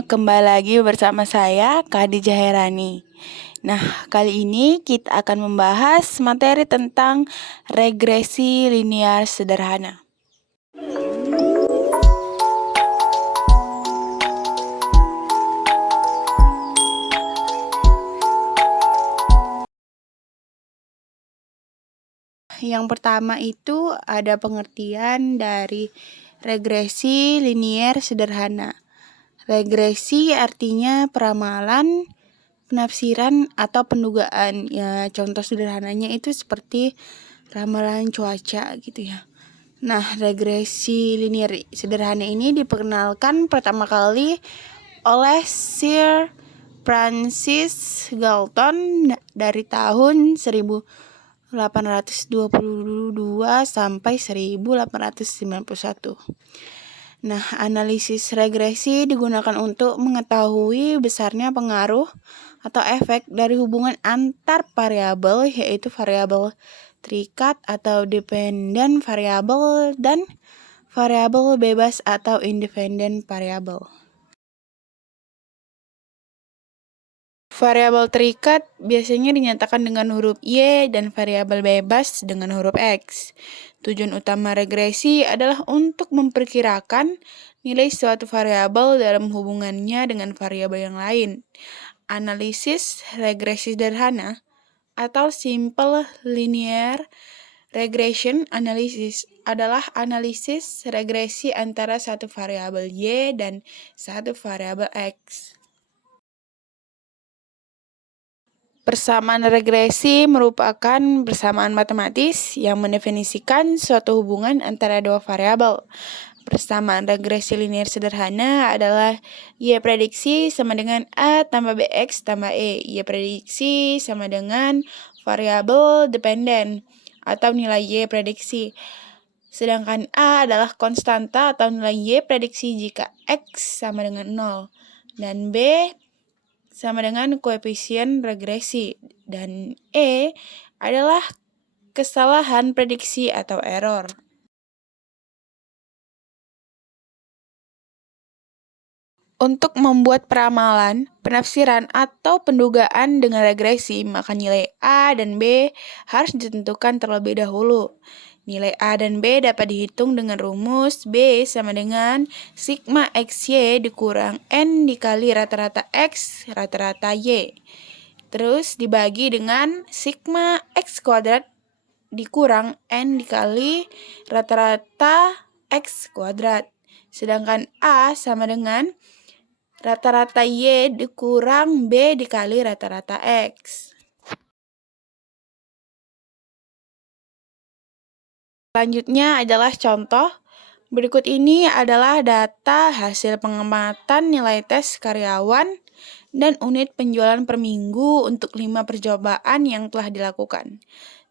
kembali lagi bersama saya, Khadijah Herani. Nah, kali ini kita akan membahas materi tentang regresi linear sederhana. Yang pertama itu ada pengertian dari regresi linear sederhana. Regresi artinya peramalan, penafsiran atau pendugaan. Ya, contoh sederhananya itu seperti ramalan cuaca gitu ya. Nah, regresi linear sederhana ini diperkenalkan pertama kali oleh Sir Francis Galton dari tahun 1822 sampai 1891. Nah, analisis regresi digunakan untuk mengetahui besarnya pengaruh atau efek dari hubungan antar variabel, yaitu variabel terikat atau dependent variabel dan variabel bebas atau independent variabel. Variabel terikat biasanya dinyatakan dengan huruf Y dan variabel bebas dengan huruf X. Tujuan utama regresi adalah untuk memperkirakan nilai suatu variabel dalam hubungannya dengan variabel yang lain. Analisis regresi sederhana atau simple linear regression analysis adalah analisis regresi antara satu variabel Y dan satu variabel X. Persamaan regresi merupakan persamaan matematis yang mendefinisikan suatu hubungan antara dua variabel. Persamaan regresi linear sederhana adalah Y prediksi sama dengan A tambah BX tambah E. Y prediksi sama dengan variabel dependen atau nilai Y prediksi. Sedangkan A adalah konstanta atau nilai Y prediksi jika X sama dengan 0. Dan B sama dengan koefisien regresi, dan E adalah kesalahan prediksi atau error. Untuk membuat peramalan, penafsiran, atau pendugaan dengan regresi, maka nilai A dan B harus ditentukan terlebih dahulu. Nilai A dan B dapat dihitung dengan rumus B sama dengan sigma XY dikurang N dikali rata-rata X rata-rata Y. Terus dibagi dengan sigma X kuadrat dikurang N dikali rata-rata X kuadrat. Sedangkan A sama dengan rata-rata Y dikurang B dikali rata-rata X. Selanjutnya adalah contoh. Berikut ini adalah data hasil pengamatan nilai tes karyawan dan unit penjualan per minggu untuk 5 percobaan yang telah dilakukan.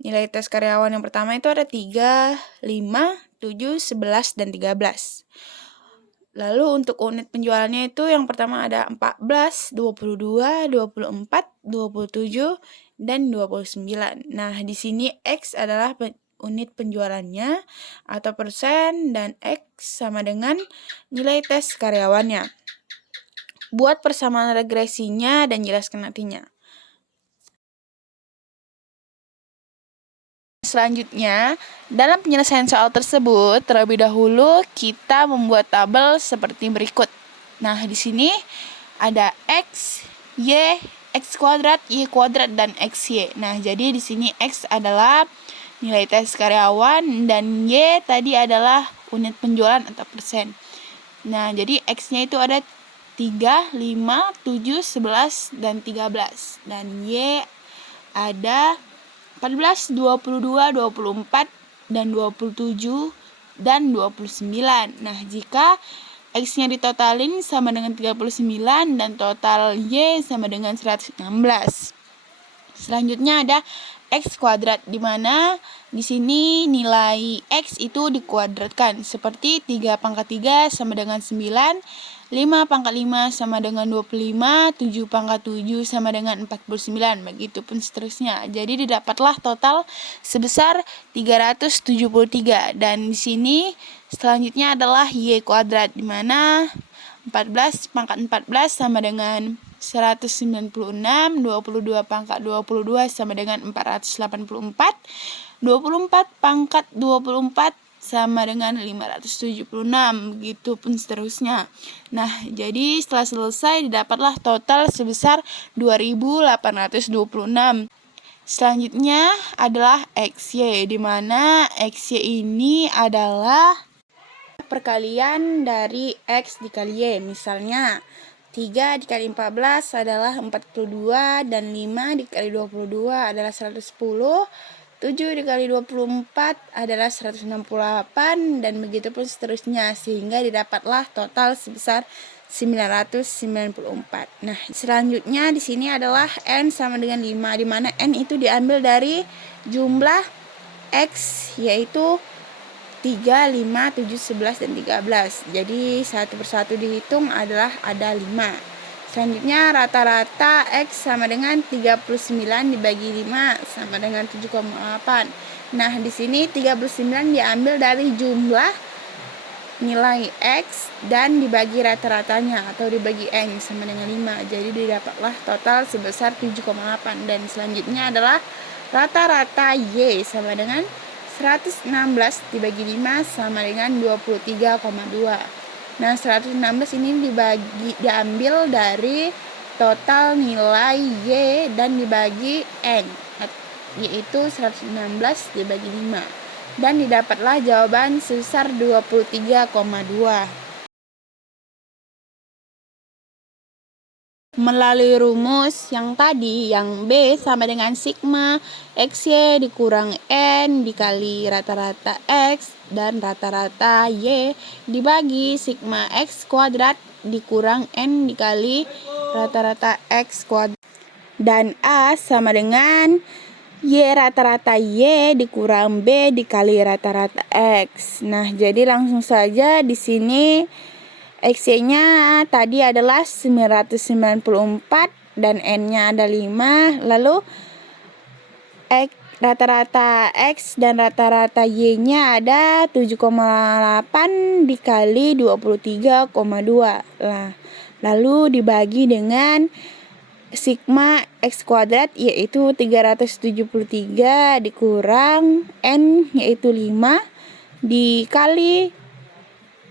Nilai tes karyawan yang pertama itu ada 3, 5, 7, 11, dan 13. Lalu untuk unit penjualannya itu yang pertama ada 14, 22, 24, 27, dan 29. Nah, di sini X adalah unit penjualannya atau persen, dan X sama dengan nilai tes karyawannya. Buat persamaan regresinya dan jelaskan artinya. Selanjutnya, dalam penyelesaian soal tersebut, terlebih dahulu kita membuat tabel seperti berikut. Nah, di sini ada X, Y, X kuadrat, Y kuadrat, dan XY. Nah, jadi di sini X adalah nilai tes karyawan dan Y tadi adalah unit penjualan atau persen. Nah, jadi X-nya itu ada 3, 5, 7, 11, dan 13. Dan Y ada 14, 22, 24, dan 27, dan 29. Nah, jika X-nya ditotalin sama dengan 39 dan total Y sama dengan 116. Selanjutnya ada X kuadrat, di mana di sini nilai X itu dikuadratkan seperti 3 pangkat 3 sama dengan 9, 5 pangkat 5 sama dengan 25, 7 pangkat 7 sama dengan 49, begitupun seterusnya. Jadi didapatlah total sebesar 373. Dan di sini selanjutnya adalah Y kuadrat, di mana 14 pangkat 14 sama dengan 196, 22 pangkat 22 sama dengan 484, 24 pangkat 24 sama dengan 576, begitu pun seterusnya. Nah, jadi setelah selesai didapatlah total sebesar 2826. Selanjutnya adalah XY, di mana XY ini adalah perkalian dari X dikali Y. Misalnya 3 dikali 14 adalah 42, dan 5 dikali 22 adalah 110, 7 dikali 24 adalah 168, dan begitu pun seterusnya, sehingga didapatlah total sebesar 994. Nah, selanjutnya di sini adalah N sama dengan 5, di mana N itu diambil dari jumlah X, yaitu 3, 5, 7, 11, dan 13. Jadi satu persatu dihitung adalah ada 5. Selanjutnya rata-rata X sama dengan 39 dibagi 5 sama dengan 7,8. Nah, di sini 39 diambil dari jumlah nilai X dan dibagi rata-ratanya atau dibagi N sama dengan 5. Jadi didapatlah total sebesar 7,8. Dan selanjutnya adalah rata-rata Y sama dengan 116 dibagi 5 sama dengan 23,2. Nah, 116 ini diambil dari total nilai Y dan dibagi N, yaitu 116 dibagi 5. Dan didapatlah jawaban sebesar 23,2. Melalui rumus yang tadi, yang B sama dengan sigma XY dikurang N dikali rata-rata X dan rata-rata Y dibagi sigma X kuadrat dikurang N dikali rata-rata X kuadrat. Dan A sama dengan Y rata-rata Y dikurang B dikali rata-rata X. Nah, jadi langsung saja di sini X-nya tadi adalah 994 dan N-nya ada 5. Lalu rata-rata X dan rata-rata Y-nya ada 7,8 dikali 23,2. Nah, lalu dibagi dengan sigma X kuadrat, yaitu 373 dikurang N, yaitu 5 dikali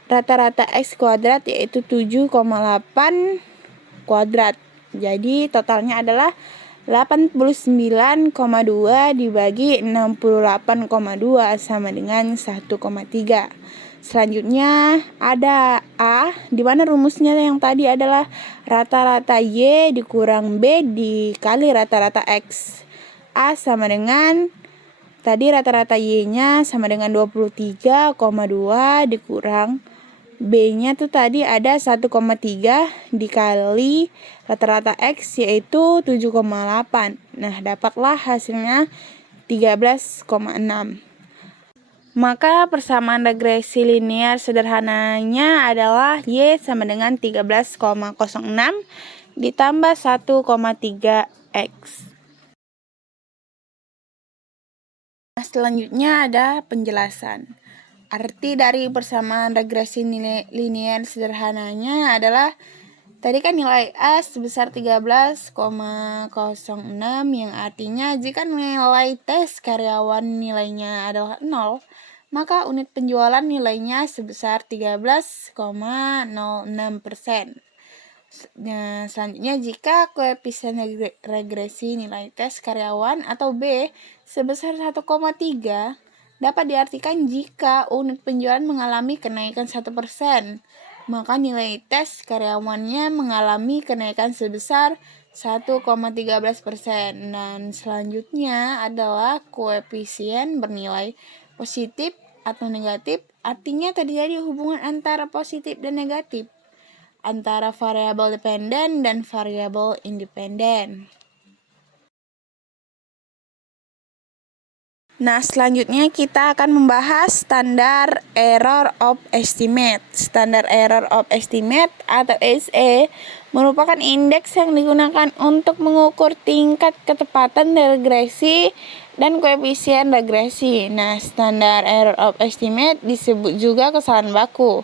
rata-rata X kuadrat, yaitu 7,8 kuadrat. Jadi totalnya adalah 89,2 dibagi 68,2 sama dengan 1,3. Selanjutnya ada A, di mana rumusnya yang tadi adalah rata-rata Y dikurang B dikali rata-rata X. A sama dengan tadi rata-rata Y-nya sama dengan 23,2 dikurang B-nya tuh tadi ada 1,3 dikali rata-rata X, yaitu 7,8. Nah, dapatlah hasilnya 13,6. Maka persamaan regresi linear sederhananya adalah Y sama dengan 13,06 ditambah 1,3X. Nah, selanjutnya ada penjelasan. Arti dari persamaan regresi linear sederhananya adalah tadi kan nilai A sebesar 13,06, yang artinya jika nilai tes karyawan nilainya adalah 0, maka unit penjualan nilainya sebesar 13,06%. Nah, selanjutnya jika koefisien regresi nilai tes karyawan atau B sebesar 1,3 dapat diartikan jika unit penjualan mengalami kenaikan 1%, maka nilai tes karyawannya mengalami kenaikan sebesar 1,13%. Dan selanjutnya adalah koefisien bernilai positif atau negatif, artinya terjadi hubungan antara positif dan negatif antara variabel dependen dan variabel independen. Nah, selanjutnya kita akan membahas standar error of estimate. Standar error of estimate atau SE merupakan indeks yang digunakan untuk mengukur tingkat ketepatan regresi dan koefisien regresi. Nah, standar error of estimate disebut juga kesalahan baku.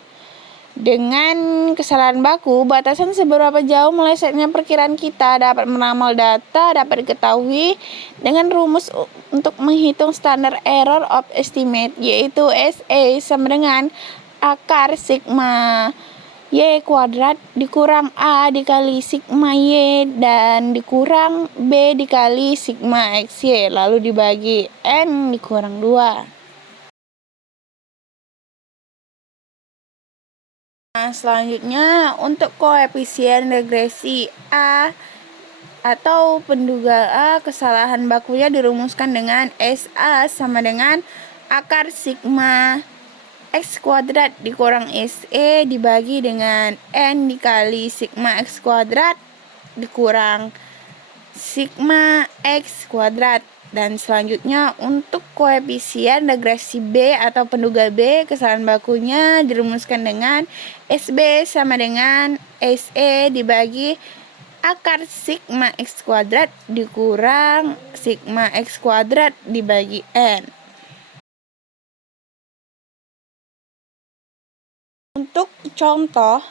Dengan kesalahan baku, batasan seberapa jauh melesetnya perkiraan kita dapat meramal data dapat diketahui dengan rumus untuk menghitung standar error of estimate, yaitu SA sama dengan akar sigma Y kuadrat dikurang A dikali sigma Y dan dikurang B dikali sigma XY, lalu dibagi N dikurang 2. Nah, selanjutnya untuk koefisien regresi A atau penduga A, kesalahan bakunya dirumuskan dengan SA sama dengan akar sigma X kuadrat dikurang SE dibagi dengan N dikali sigma X kuadrat dikurang sigma X kuadrat. Dan selanjutnya untuk koefisien regresi B atau penduga B, kesalahan bakunya dirumuskan dengan SB sama dengan SE dibagi akar sigma X kuadrat dikurang sigma X kuadrat dibagi N. Untuk contoh,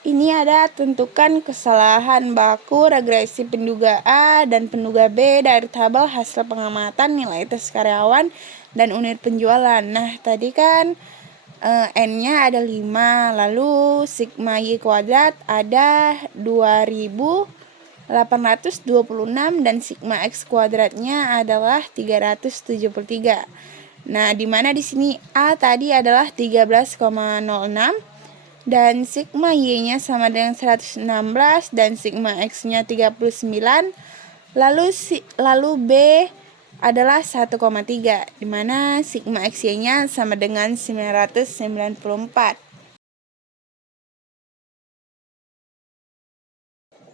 ini ada tentukan kesalahan baku regresi penduga A dan penduga B dari tabel hasil pengamatan nilai tes karyawan dan unit penjualan. Nah, tadi kan N-nya ada 5, lalu sigma Y kuadrat ada 2826 dan sigma X kuadratnya adalah 373. Nah, di mana di sini A tadi adalah 13,06 dan sigma Y-nya sama dengan 116 dan sigma X-nya 39. Lalu B adalah 1,3 di mana sigma XY-nya sama dengan 994.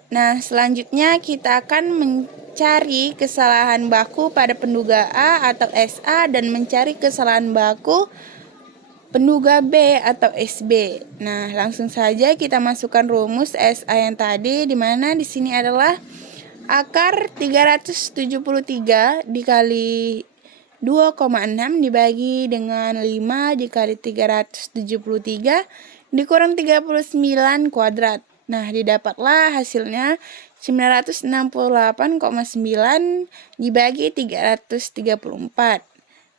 Nah, selanjutnya kita akan mencari kesalahan baku pada penduga A atau SA dan mencari kesalahan baku penduga B atau SB. Nah, langsung saja kita masukkan rumus SA yang tadi, di mana di sini adalah akar 373 dikali 2,6 dibagi dengan 5 dikali 373 dikurang 39 kuadrat. Nah, didapatlah hasilnya 968,9 dibagi 334.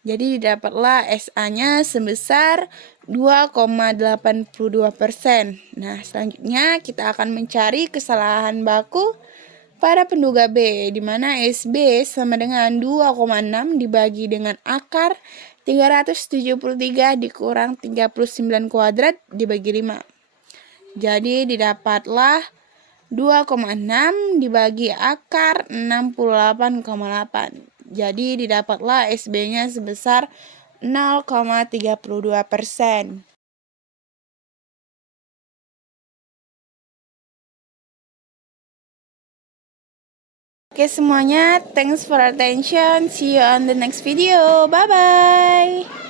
Jadi didapatlah SA-nya sebesar 2,82%. Nah, selanjutnya kita akan mencari kesalahan baku pada penduga B, di mana SB sama dengan 2,6 dibagi dengan akar 373 dikurang 39 kuadrat dibagi 5. Jadi didapatlah 2,6 dibagi akar 68,8. Jadi didapatlah SB-nya sebesar 0,32%. Oke semuanya, thanks for attention. See you on the next video. Bye-bye.